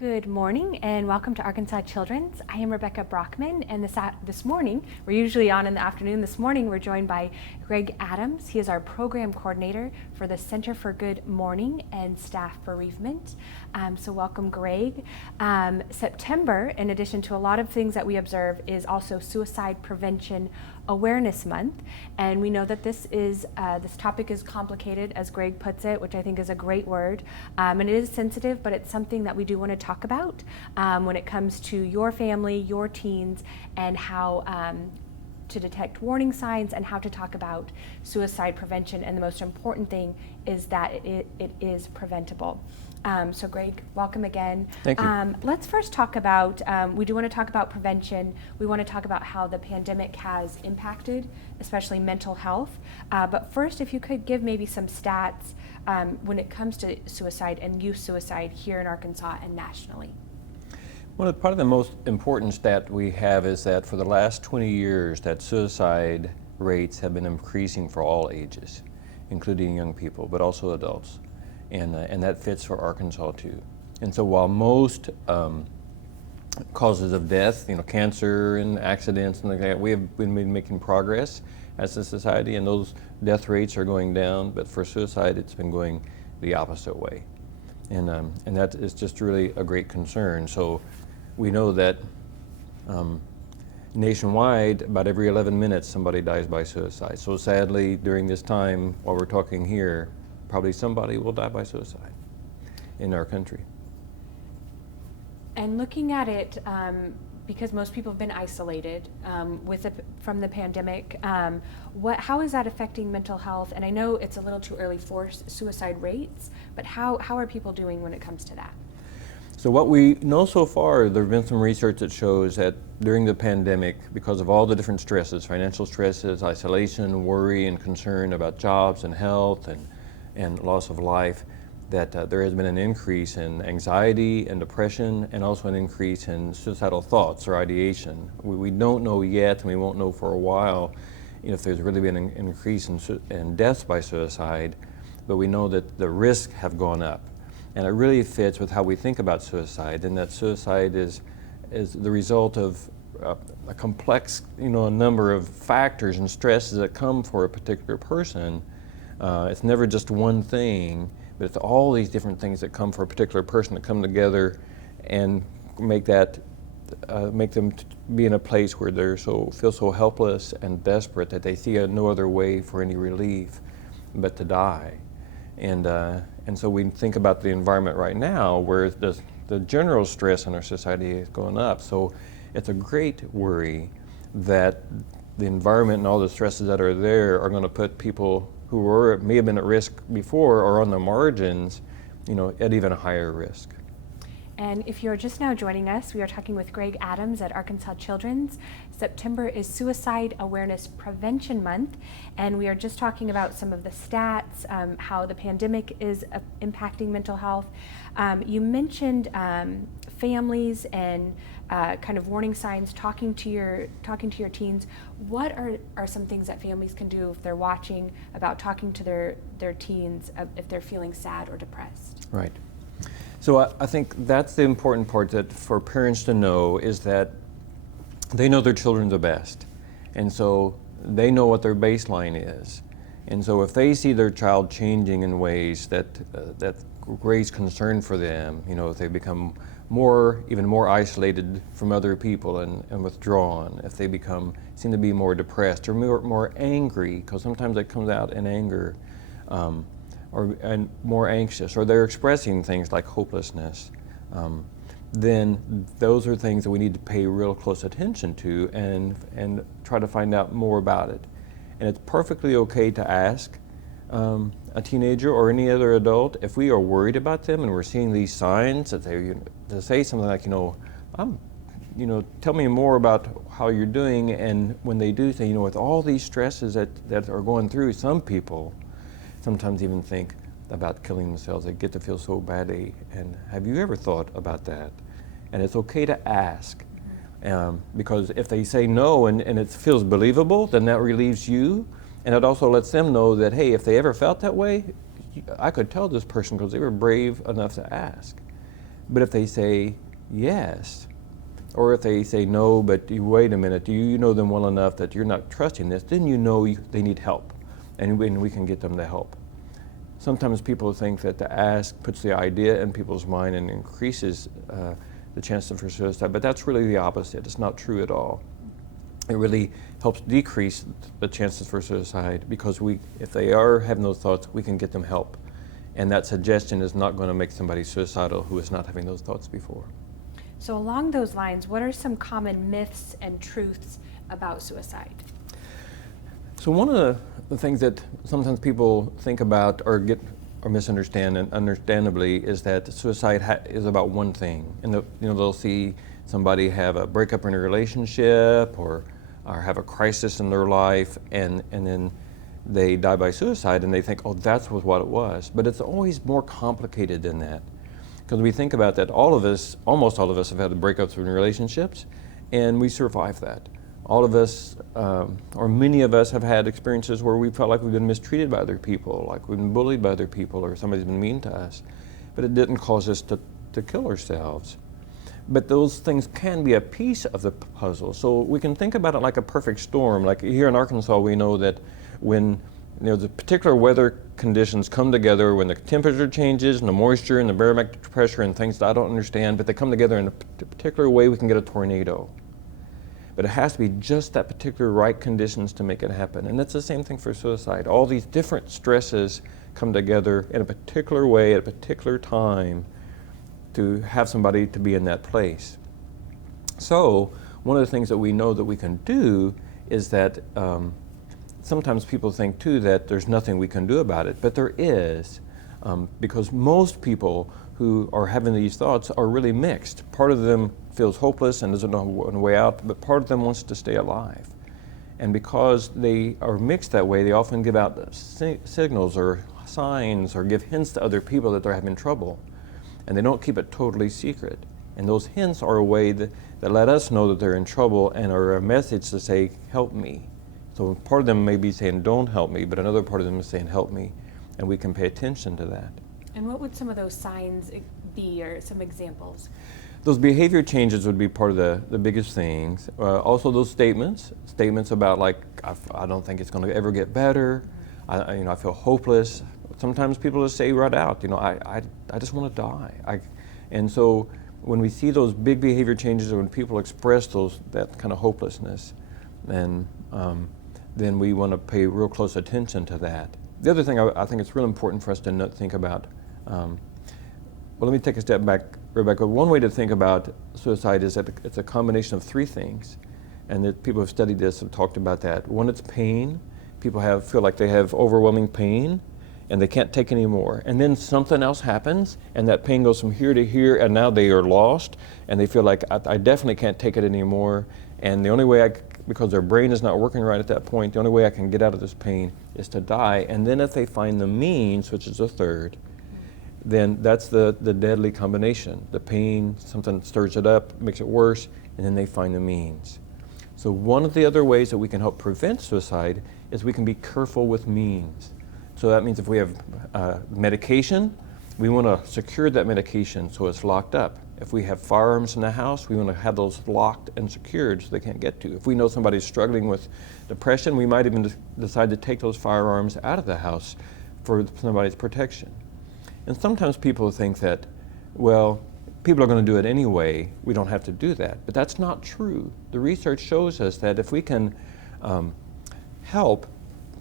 Good morning and welcome to Arkansas Children's. I am Rebecca Brockman, and this morning, we're usually on in the afternoon. This morning we're joined by Greg Adams. He is our program coordinator for the Center for Good Mourning and Staff Bereavement. So welcome, Greg. September, in addition to a lot of things that we observe, is also Suicide Prevention Awareness Month, and we know that this topic is complicated, as Greg puts it, which I think is a great word, and it is sensitive, but it's something that we do want to talk about when it comes to your family, your teens, and how to detect warning signs and how to talk about suicide prevention. And the most important thing is that it is preventable. So Greg, welcome again. Thank you. Let's first talk about, we do want to talk about prevention. We want to talk about how the pandemic has impacted, especially mental health. But first, if you could give maybe some stats when it comes to suicide and youth suicide here in Arkansas and nationally. Part of the most important stat we have is that for the last 20 years that suicide rates have been increasing for all ages, including young people, but also adults. And that fits for Arkansas too. And so while most causes of death, cancer and accidents and like that, we have been making progress as a society, and those death rates are going down, but for suicide it's been going the opposite way. And that is just really a great concern. So we know that nationwide, about every 11 minutes somebody dies by suicide. So sadly, during this time, while we're talking here, probably somebody will die by suicide in our country. And looking at it, because most people have been isolated from the pandemic, how is that affecting mental health? And I know it's a little too early for suicide rates, but how are people doing when it comes to that? So what we know so far, there have been some research that shows that during the pandemic, because of all the different stresses, financial stresses, isolation, worry and concern about jobs and health and loss of life, that there has been an increase in anxiety and depression, and also an increase in suicidal thoughts or ideation. We don't know yet, and we won't know for a while, if there's really been an increase in deaths by suicide, but we know that the risks have gone up. And it really fits with how we think about suicide, and that suicide is the result of a complex, a number of factors and stresses that come for a particular person. It's never just one thing, but it's all these different things that come for a particular person that come together and make them be in a place where they feel so helpless and desperate that they see no other way for any relief but to die. And so we think about the environment right now where the general stress in our society is going up. So it's a great worry that the environment and all the stresses that are there are going to put people who may have been at risk before or on the margins, at even a higher risk. And if you're just now joining us, we are talking with Greg Adams at Arkansas Children's. September is Suicide Awareness Prevention Month, and we are just talking about some of the stats, how the pandemic is impacting mental health. You mentioned families and kind of warning signs, talking to your teens. What are some things that families can do if they're watching about talking to their teens if they're feeling sad or depressed? Right. So I think that's the important part, that for parents to know is that they know their children the best. And so they know what their baseline is. And so if they see their child changing in ways that raise concern for them, if they become even more isolated from other people and withdrawn, if they seem to be more depressed or more angry, because sometimes it comes out in anger, and more anxious, or they're expressing things like hopelessness, then those are things that we need to pay real close attention to and try to find out more about it. And it's perfectly okay to ask a teenager or any other adult if we are worried about them and we're seeing these signs that to say something like, tell me more about how you're doing. And when they do say, with all these stresses that are going through, some people sometimes even think about killing themselves. They get to feel so badly. And have you ever thought about that? And it's okay to ask, because if they say no and it feels believable, then that relieves you. And it also lets them know that, hey, if they ever felt that way, I could tell this person because they were brave enough to ask. But if they say yes, or if they say no, but you wait a minute, you know them well enough that you're not trusting this, then you know they need help, and we can get them the help. Sometimes people think that the ask puts the idea in people's mind and increases the chances for suicide, but that's really the opposite. It's not true at all. It really helps decrease the chances for suicide, because if they are having those thoughts, we can get them help. And that suggestion is not going to make somebody suicidal who is not having those thoughts before. So along those lines, what are some common myths and truths about suicide? So one of the things that sometimes people think about or misunderstand, and understandably, is that suicide is about one thing. And they'll see somebody have a breakup in a relationship or have a crisis in their life, and then they die by suicide, and they think, oh, that's what it was. But it's always more complicated than that. Because we think about that, almost all of us have had breakups in relationships, and we survive that. All of us, or many of us, have had experiences where we felt like we've been mistreated by other people, like we've been bullied by other people, or somebody's been mean to us. But it didn't cause us to kill ourselves. But those things can be a piece of the puzzle. So we can think about it like a perfect storm. Like here in Arkansas, we know that when the particular weather conditions come together, when the temperature changes and the moisture and the barometric pressure and things that I don't understand, but they come together in a particular way, we can get a tornado. But it has to be just that particular right conditions to make it happen. And that's the same thing for suicide. All these different stresses come together in a particular way at a particular time to have somebody to be in that place. So one of the things that we know that we can do is that sometimes people think too that there's nothing we can do about it, but there is, because most people who are having these thoughts are really mixed. Part of them feels hopeless and doesn't know a way out, but part of them wants to stay alive. And because they are mixed that way, they often give out signals or signs or give hints to other people that they're having trouble. And they don't keep it totally secret. And those hints are a way that let us know that they're in trouble and are a message to say, help me. So part of them may be saying, don't help me, but another part of them is saying, help me. And we can pay attention to that. And what would some of those signs be, or some examples? Those behavior changes would be part of the biggest things. Also those statements about like, I don't think it's going to ever get better. I feel hopeless. Sometimes people just say right out, I just want to die. And so when we see those big behavior changes, or when people express that kind of hopelessness, then we want to pay real close attention to that. The other thing I think it's real important for us to think about, let me take a step back, Rebecca. One way to think about suicide is that it's a combination of three things, and that people have studied this and talked about that. One, it's pain. People feel like they have overwhelming pain, and they can't take any more. And then something else happens, and that pain goes from here to here, and now they are lost, and they feel like, I definitely can't take it anymore, and the only way because their brain is not working right at that point, the only way I can get out of this pain is to die. And then if they find the means, which is the third, then that's the deadly combination. The pain, something stirs it up, makes it worse, and then they find the means. So one of the other ways that we can help prevent suicide is we can be careful with means. So that means if we have medication, we want to secure that medication so it's locked up. If we have firearms in the house, we want to have those locked and secured so they can't get to. If we know somebody's struggling with depression, we might even decide to take those firearms out of the house for somebody's protection. And sometimes people think that, well, people are going to do it anyway, we don't have to do that. But that's not true. The research shows us that if we can help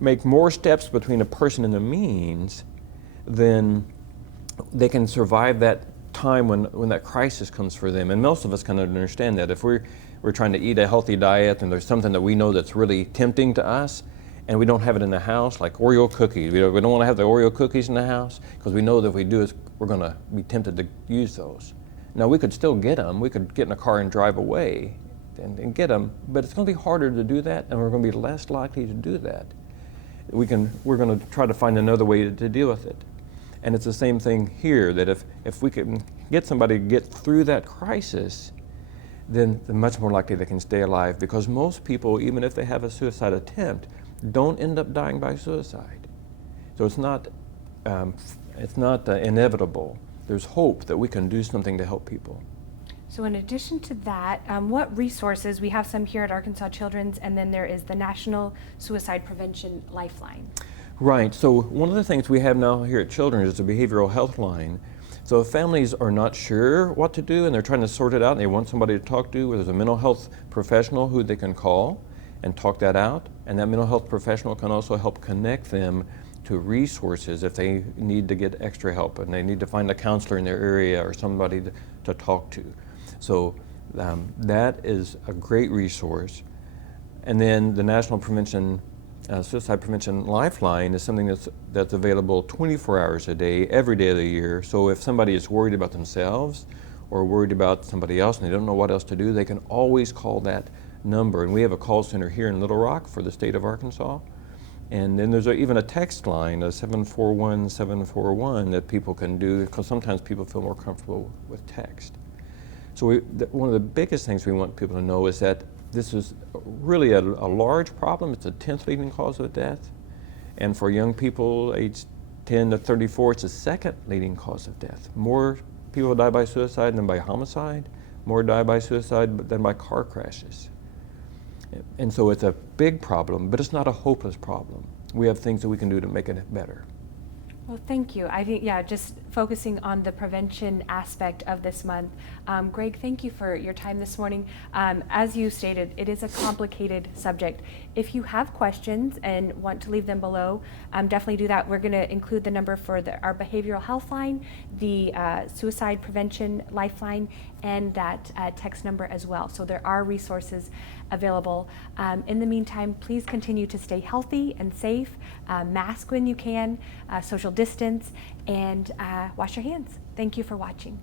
make more steps between a person and the means, then they can survive that time when that crisis comes for them. And most of us can understand that. If we're trying to eat a healthy diet and there's something that we know that's really tempting to us, and we don't have it in the house, like Oreo cookies. We don't want to have the Oreo cookies in the house because we know that if we do, we're going to be tempted to use those. Now we could still get them. We could get in a car and drive away and get them, but it's going to be harder to do that, and we're going to be less likely to do that. We're going to try to find another way to deal with it. And it's the same thing here, that if we can get somebody to get through that crisis, then they're much more likely they can stay alive, because most people, even if they have a suicide attempt, don't end up dying by suicide. So it's not inevitable. there's hope that we can do something to help people. So in addition to that, what resources, we have some here at Arkansas Children's, and then there is the National Suicide Prevention Lifeline. Right, so one of the things we have now here at Children's is a behavioral health line. So if families are not sure what to do and they're trying to sort it out and they want somebody to talk to, there's a mental health professional who they can call and talk that out, and that mental health professional can also help connect them to resources if they need to get extra help and they need to find a counselor in their area or somebody to talk to. So that is a great resource. And then the National Suicide Prevention Lifeline is something that's available 24 hours a day, every day of the year. So if somebody is worried about themselves or worried about somebody else and they don't know what else to do, they can always call that number. And we have a call center here in Little Rock for the state of Arkansas. And then there's even a text line, a 741-741, that people can do, because sometimes people feel more comfortable with text. So one of the biggest things we want people to know is that this is really a large problem. It's the 10th leading cause of death. And for young people aged 10 to 34, it's the second leading cause of death. More people die by suicide than by homicide. More die by suicide than by car crashes. And so it's a big problem, but it's not a hopeless problem. We have things that we can do to make it better. Well, thank you. I think, just focusing on the prevention aspect of this month. Greg, thank you for your time this morning. As you stated, it is a complicated subject. If you have questions and want to leave them below, definitely do that. We're going to include the number for our behavioral health line, the suicide prevention lifeline, and that text number as well. So there are resources available. In the meantime, please continue to stay healthy and safe, mask when you can, social distance, and wash your hands. Thank you for watching.